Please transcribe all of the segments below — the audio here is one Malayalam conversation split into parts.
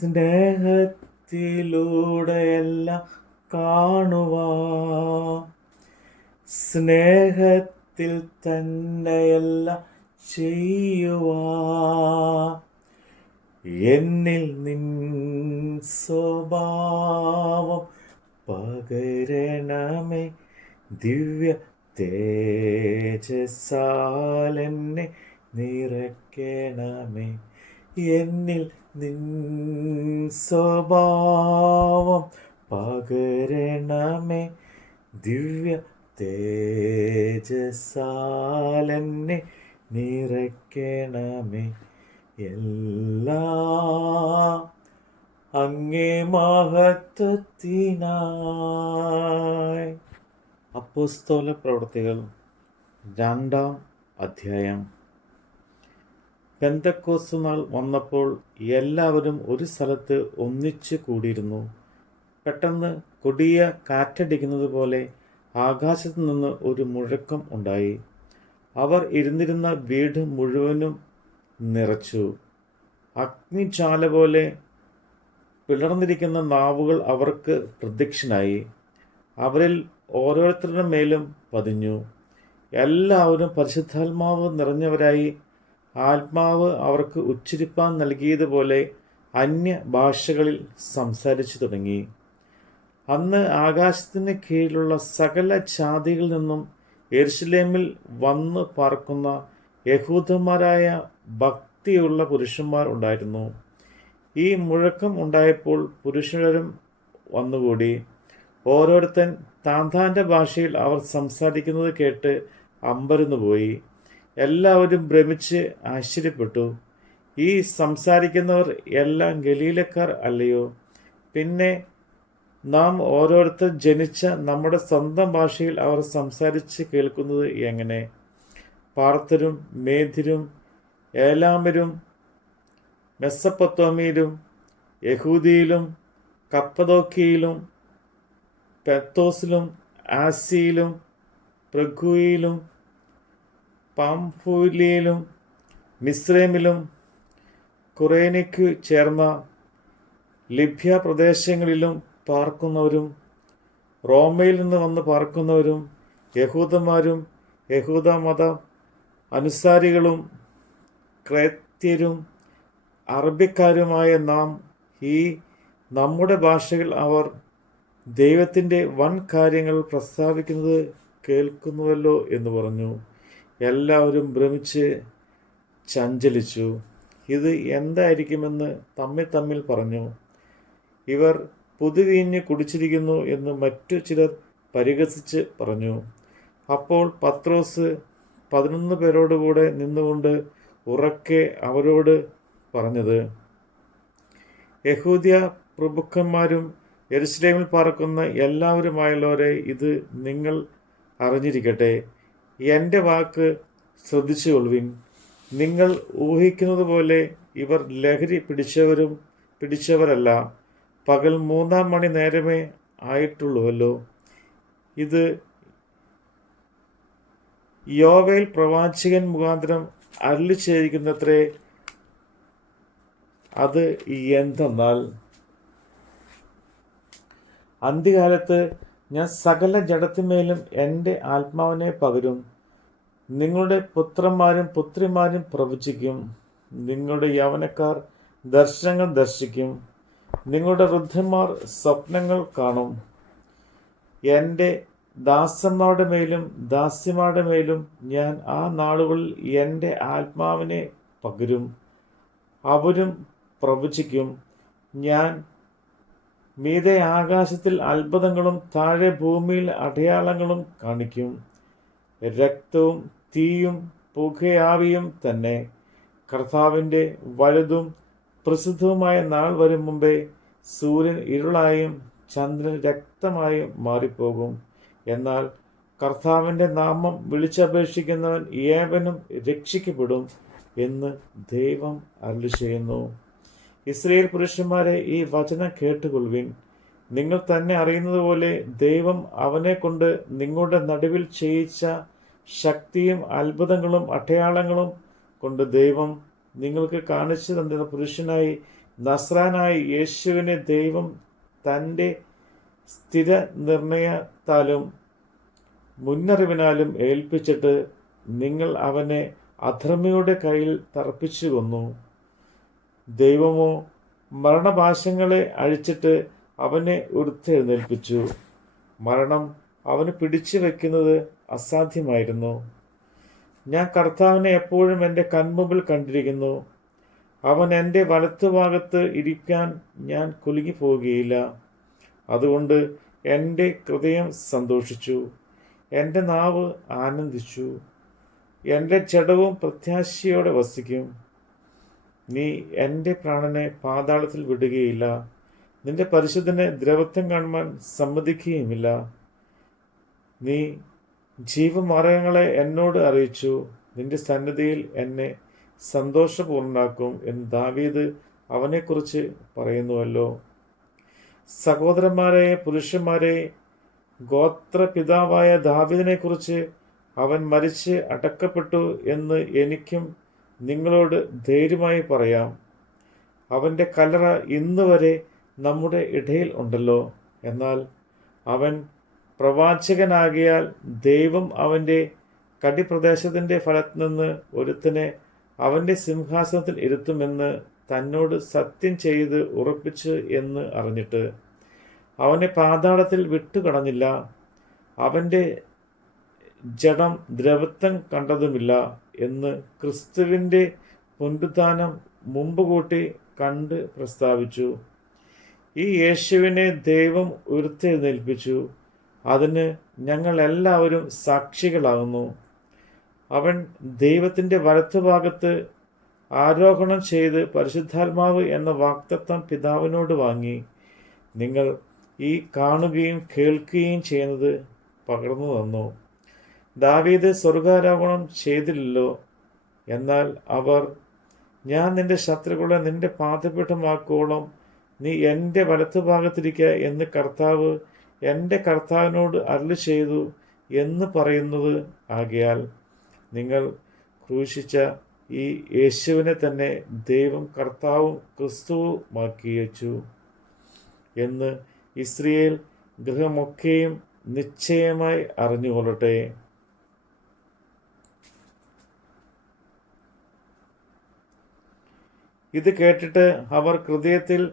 സ്നേഹത്തിലൂടെയെല്ലാം കാണുക സ്നേഹത്തിൽ തന്നെയെല്ലാം ചെയ്യുക എന്നിൽ നിൻ സ്വഭാവം പകരണമേ. ദിവ്യ തേജസാലെന്നെ നിറയ്ക്കണമേ. എന്നിൽ നിൻ സ്വഭാവം പകരണമേ. ദിവ്യ തേജസാലെന്നെ നിറയ്ക്കണമേ. എല്ലാ അങ്ങേ മഹത്വത്തിനായി. അപ്പോസ്തോല പ്രവർത്തികൾ രണ്ടാം അധ്യായം പെന്തക്കോസ് നാൾ വന്നപ്പോൾ എല്ലാവരും ഒരു സ്ഥലത്ത് ഒന്നിച്ചു കൂടിയിരുന്നു. പെട്ടെന്ന് കൊടിയ കാറ്റടിക്കുന്നത് പോലെ ആകാശത്തു നിന്ന് ഒരു മുഴക്കം ഉണ്ടായി. അവർ ഇരുന്നിരുന്ന വീട് മുഴുവനും നിറച്ചു. അഗ്നിചാല പോലെ പിളർന്നിരിക്കുന്ന നാവുകൾ അവർക്ക് പ്രത്യക്ഷനായി. അവരിൽ ഓരോരുത്തരുടെ മേലും പതിഞ്ഞു. എല്ലാവരും പരിശുദ്ധാത്മാവ് നിറഞ്ഞവരായി ആത്മാവ് അവർക്ക് ഉച്ചരിപ്പാൻ നൽകിയതുപോലെ അന്യ ഭാഷകളിൽ സംസാരിച്ചു തുടങ്ങി. അന്ന് ആകാശത്തിന് കീഴിലുള്ള സകല ജാതികളിൽ നിന്നും എരുസലേമിൽ വന്ന് പാർക്കുന്ന യഹൂദന്മാരായ ഭക്തിയുള്ള പുരുഷന്മാർ ഉണ്ടായിരുന്നു. ഈ മുഴക്കം ഉണ്ടായപ്പോൾ പുരുഷരും വന്നുകൂടി. ഓരോരുത്തൻ താൻ ഭാഷയിൽ അവർ സംസാരിക്കുന്നത് കേട്ട് അമ്പരന്നു പോയി എല്ലാവരും ഭ്രമിച്ച് ആശ്ചര്യപ്പെട്ടു. ഈ സംസാരിക്കുന്നവർ എല്ലാം ഗലീലക്കാർ അല്ലയോ? പിന്നെ നാം ഓരോരുത്തർ ജനിച്ച നമ്മുടെ സ്വന്തം ഭാഷയിൽ അവർ സംസാരിച്ച് കേൾക്കുന്നത് എങ്ങനെ? പാർത്തരും മേധിരും ഏലാമരും മെസ്സപ്പത്തോമിയിലും യഹൂദിയിലും കപ്പതോക്കിയിലും പെത്തോസിലും ആസിയിലും പ്രഗുയിലും പാംഫൂലിയിലും മിസ്രൈമിലും കുറേനയ്ക്കു ചേർന്ന ലിഭ്യ പ്രദേശങ്ങളിലും പാർക്കുന്നവരും റോമയിൽ നിന്ന് വന്ന് പാർക്കുന്നവരും യഹൂദന്മാരും യഹൂദ മത അനുസാരികളും ക്രേത്യരും അറബിക്കാരുമായ നാം ഈ നമ്മുടെ ഭാഷകൾ അവർ ദൈവത്തിന്റെ വൻ കാര്യങ്ങൾ പ്രസ്താവിക്കുന്നത് കേൾക്കുന്നുവല്ലോ എന്ന് പറഞ്ഞു. എല്ലാവരും ഭ്രമിച്ച് ചഞ്ചലിച്ചു. ഇത് എന്തായിരിക്കുമെന്ന് തമ്മിൽ തമ്മിൽ പറഞ്ഞു. ഇവർ പുതുവീഞ്ഞ് കുടിച്ചിരിക്കുന്നു എന്ന് മറ്റു ചിലർ പരിഹസിച്ച് പറഞ്ഞു. അപ്പോൾ പത്രോസ് പതിനൊന്ന് പേരോടുകൂടെ നിന്നുകൊണ്ട് ഉറക്കെ അവരോട് പറഞ്ഞത് യഹൂദ്യ പ്രഭുക്കന്മാരും എരുസലേമിൽ പാർക്കുന്ന എല്ലാവരുമായുള്ളവരെ ഇത് നിങ്ങൾ അറിഞ്ഞിരിക്കട്ടെ. എന്റെ വാക്ക് ശ്രദ്ധിച്ചുകൊള്ളുവിൻ. നിങ്ങൾ ഊഹിക്കുന്നത് പോലെ ഇവർ ലഹരി പിടിച്ചവരും പിടിച്ചവരല്ല. പകൽ മൂന്നാം മണി നേരമേ ആയിട്ടുള്ളൂവല്ലോ. ഇത് യോവയിൽ പ്രവാചകൻ മുഖാന്തരം അരളി ചെയ്തിരിക്കുന്നത്രേ അത് എന്തെന്നാൽ അന്ത്യകാലത്ത് ഞാൻ സകല ജഡത്തിന്മേലും എന്റെ ആത്മാവിനെ പകരും. നിങ്ങളുടെ പുത്രന്മാരും പുത്രിമാരും പ്രവചിക്കും. നിങ്ങളുടെ യവനക്കാർ ദർശനങ്ങൾ ദർശിക്കും. നിങ്ങളുടെ വൃദ്ധന്മാർ സ്വപ്നങ്ങൾ കാണും. എന്റെ ദാസന്മാരുടെ മേലും ദാസ്യമാരുടെ മേലും ഞാൻ ആ നാളുകളിൽ എന്റെ ആത്മാവിനെ പകരും. അവരും പ്രവചിക്കും. ഞാൻ മീതെ ആകാശത്തിൽ അത്ഭുതങ്ങളും താഴെ ഭൂമിയിൽ അടയാളങ്ങളും കാണിക്കും. രക്തവും തീയും പുകയാവിയും തന്നെ. കർത്താവിന്റെ വലുതും പ്രസിദ്ധവുമായ നാൾ വരും മുമ്പേ സൂര്യൻ ഇരുളായും ചന്ദ്രൻ രക്തമായും മാറിപ്പോകും. എന്നാൽ കർത്താവിന്റെ നാമം വിളിച്ചപേക്ഷിക്കുന്നവൻ ഏവനും രക്ഷിക്കപ്പെടും എന്ന് ദൈവം അരുളി ചെയ്യുന്നു. ഇസ്രയേൽ പുരുഷന്മാരെ ഈ വചനം കേട്ടുകൊള്ളുവിൻ. നിങ്ങൾ തന്നെ അറിയുന്നത് പോലെ ദൈവം അവനെ കൊണ്ട് നിങ്ങളുടെ നടുവിൽ ചെയ്യിച്ച ശക്തിയും അത്ഭുതങ്ങളും അടയാളങ്ങളും കൊണ്ട് ദൈവം നിങ്ങൾക്ക് കാണിച്ചു തന്നിരുന്ന പുരുഷനായി നസ്രാനായ യേശുവിനെ ദൈവം തന്റെ സ്ഥിര നിർണയത്താലും മുന്നറിവിനാലും ഏൽപ്പിച്ചിട്ട് നിങ്ങൾ അവനെ അധർമ്മയുടെ കയ്യിൽ തർപ്പിച്ചു കൊന്നു. ദൈവമോ മരണപാശങ്ങളെ അഴിച്ചിട്ട് അവനെ ഉടുത്തെഴുന്നേൽപ്പിച്ചു. മരണം അവന് പിടിച്ചു വയ്ക്കുന്നത് അസാധ്യമായിരുന്നു. ഞാൻ കർത്താവിനെ എപ്പോഴും എന്റെ കൺമുമ്പിൽ കണ്ടിരിക്കുന്നു. അവൻ എന്റെ വലത്തുഭാഗത്ത് ഇരിക്കാൻ ഞാൻ കുലുങ്ങി പോവുകയില്ല അതുകൊണ്ട് എന്റെ ഹൃദയം സന്തോഷിച്ചു. എന്റെ നാവ് ആനന്ദിച്ചു. എന്റെ ചടവും പ്രത്യാശയോടെ വസിക്കും. നീ എന്റെ പ്രാണനെ പാതാളത്തിൽ വിടുകയില്ല. നിന്റെ പരിശുദ്ധനെ ദ്രവത്വം കാണുവാൻ സമ്മതിക്കുകയുമില്ല. നീ ജീവമാർഗങ്ങളെ എന്നോട് അറിയിച്ചു. നിന്റെ സന്നിധിയിൽ എന്നെ സന്തോഷപൂർണാക്കും എന്ന് ദാവീദ് അവനെക്കുറിച്ച് പറയുന്നുവല്ലോ. സഹോദരന്മാരെ പുരുഷന്മാരെ ഗോത്രപിതാവായ ദാവീദിനെക്കുറിച്ച് അവൻ മരിച്ച് അടക്കപ്പെട്ടു എന്ന് എനിക്കും നിങ്ങളോട് ധൈര്യമായി പറയാം. അവന്റെ കലറ ഇന്ന് വരെ നമ്മുടെ ഇടയിൽ ഉണ്ടല്ലോ. എന്നാൽ അവൻ പ്രവാചകനാകിയാൽ ദൈവം അവന്റെ കടിപ്രദേശത്തിന്റെ ഫലത്തിൽ നിന്ന് ഒരുത്തനെ അവന്റെ സിംഹാസനത്തിൽ ഇരുത്തുമെന്ന് തന്നോട് സത്യം ചെയ്ത് ഉറപ്പിച്ച് എന്ന് അറിഞ്ഞിട്ട് അവനെ പാതാളത്തിൽ വിട്ടുകടഞ്ഞില്ല അവന്റെ ജഡം ദ്രവത്വം കണ്ടതുമില്ല എന്ന് ക്രിസ്തുവിന്റെ പുനരുദ്ധാനം മുമ്പ് കൂട്ടി കണ്ട് പ്രസ്താവിച്ചു. ഈ യേശുവിനെ ദൈവം ഉയർത്തെഴുന്നേൽപ്പിച്ചു അതിന് ഞങ്ങൾ എല്ലാവരും സാക്ഷികളാകുന്നു. അവൻ ദൈവത്തിന്റെ വലത്തുഭാഗത്ത് ആരോഹണം ചെയ്ത് പരിശുദ്ധാത്മാവ് എന്ന വാക്തത്വം പിതാവിനോട് വാങ്ങി. നിങ്ങൾ ഈ കാണുകയും കേൾക്കുകയും ചെയ്യുന്നത് പകർന്നു തന്നു. ദാവീദ് സ്വർഗാരോഹണം ചെയ്തില്ലല്ലോ. എന്നാൽ അവർ ഞാൻ നിന്റെ ശത്രുക്കളെ നിന്റെ പാതപീഠമാക്കോളം നീ എന്റെ വലത്തുഭാഗത്തിരിക്കുക എന്ന് കർത്താവ് എന്റെ കർത്താവിനോട് അരുളി ചെയ്തു എന്ന് പറയുന്നത് ആകയാൽ നിങ്ങൾ ക്രൂശിച്ച ഈ യേശുവിനെ തന്നെ ദൈവം കർത്താവും ക്രിസ്തുവുമാക്കി വച്ചു എന്ന് ഇസ്രയേൽ ഗൃഹമൊക്കെയും നിശ്ചയമായി അറിഞ്ഞുകൊള്ളട്ടെ. ഇത് കേട്ടിട്ട് അവർ ഹൃദയത്തിൽ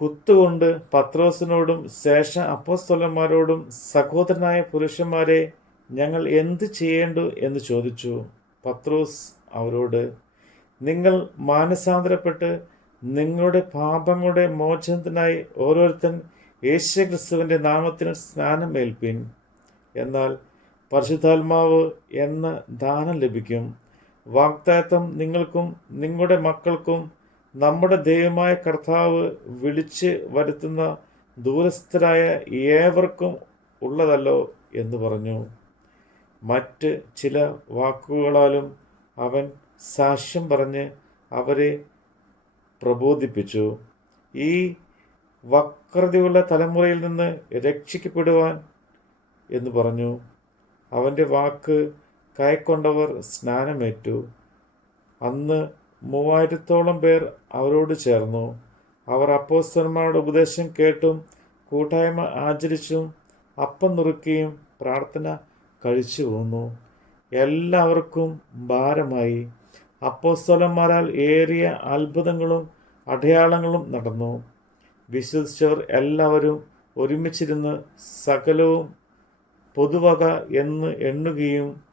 കുത്തുകൊണ്ട് പത്രോസിനോടും ശേഷ അപ്പോസ്തലന്മാരോടും സഹോദരനായ പുരുഷന്മാരെ ഞങ്ങൾ എന്ത് ചെയ്യേണ്ടു എന്ന് ചോദിച്ചു. പത്രോസ് അവരോട് നിങ്ങൾ മാനസാന്തരപ്പെട്ട് നിങ്ങളുടെ പാപങ്ങളുടെ മോചനത്തിനായി ഓരോരുത്തൻ യേശുക്രിസ്തുവിന്റെ നാമത്തിന് സ്നാനമേൽപ്പിൻ എന്നാൽ പരിശുദ്ധാത്മാവ് എന്ന ദാനം ലഭിക്കും. വാഗ്ദാത്തം നിങ്ങൾക്കും നിങ്ങളുടെ മക്കൾക്കും നമ്മുടെ ദൈവമായ കർത്താവ് വിളിച്ച് വരുത്തുന്ന ദൂരസ്ഥരായ ഏവർക്കും ഉള്ളതല്ലോ എന്ന് പറഞ്ഞു. മറ്റ് ചില വാക്കുകളാലും അവൻ സാക്ഷ്യം പറഞ്ഞ് അവരെ പ്രബോധിപ്പിച്ചു. ഈ വക്രതയുള്ള തലമുറയിൽ നിന്ന് രക്ഷിക്കപ്പെടുവാൻ എന്ന് പറഞ്ഞു. അവന്റെ വാക്ക് കൈക്കൊണ്ടവർ സ്നാനമേറ്റു. അന്ന് മൂവായിരത്തോളം പേർ അവരോട് ചേർന്നു. അവർ അപ്പോസ്തന്മാരുടെ ഉപദേശം കേട്ടും കൂട്ടായ്മ ആചരിച്ചും അപ്പം നുറുക്കിയും പ്രാർത്ഥന കഴിച്ചു പോന്നു. എല്ലാവർക്കും ഭാരമായി. അപ്പോസ്തലന്മാരാൽ ഏറിയ അത്ഭുതങ്ങളും അടയാളങ്ങളും നടന്നു. വിശ്വസിച്ചവർ എല്ലാവരും ഒരുമിച്ചിരുന്ന് സകലവും പൊതുവക എന്ന് എണ്ണുകയും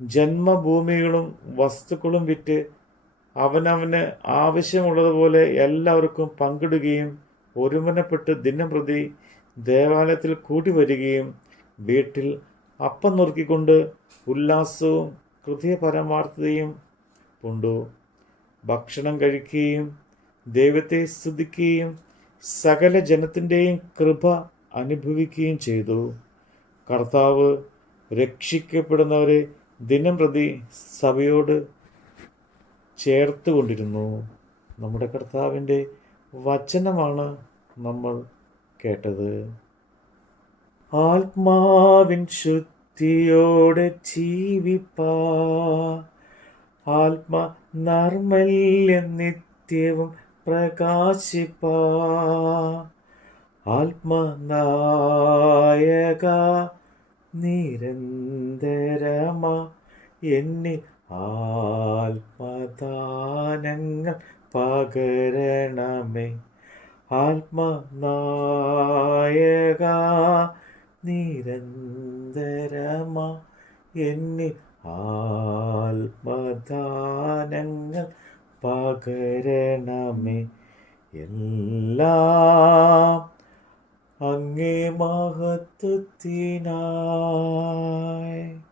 ജന്മഭൂമികളും വസ്തുക്കളും വിറ്റ് അവനവന് ആവശ്യമുള്ളതുപോലെ എല്ലാവർക്കും പങ്കിടുകയും ഒരുമനപ്പെട്ട് ദിനംപ്രതി ദേവാലയത്തിൽ കൂടി വരികയും വീട്ടിൽ അപ്പം നുറുക്കിക്കൊണ്ട് ഉല്ലാസവും ഹൃദയപരമാർത്ഥതയും കൊണ്ടു ഭക്ഷണം കഴിക്കുകയും ദൈവത്തെ സ്തുതിക്കുകയും സകല ജനത്തിന്റെയും കൃപ അനുഭവിക്കുകയും ചെയ്തു. കർത്താവ് രക്ഷിക്കപ്പെടുന്നവരെ ദിനം പ്രതി സഭയോട് ചേർത്തുകൊണ്ടിരുന്നു. നമ്മുടെ കർത്താവിന്റെ വചനമാണ് നമ്മൾ കേട്ടത്. ആത്മാവിൻ ശുദ്ധിയോടെ ജീവിപ്പാ. ആത്മ നർമ്മല്യ നിത്യവും പ്രകാശിപ്പ. ആത്മനായക നിരന്തരമാ എന്നിൽ ആത്മദാനങ്ങൾ പകരണമേ. ആത്മനായക നിരന്തരമാ എന്നിൽ ആത്മദാനങ്ങൾ പകരണമേ. എല്ലാം അങ്ങേ മഹത്വത്തിനായി.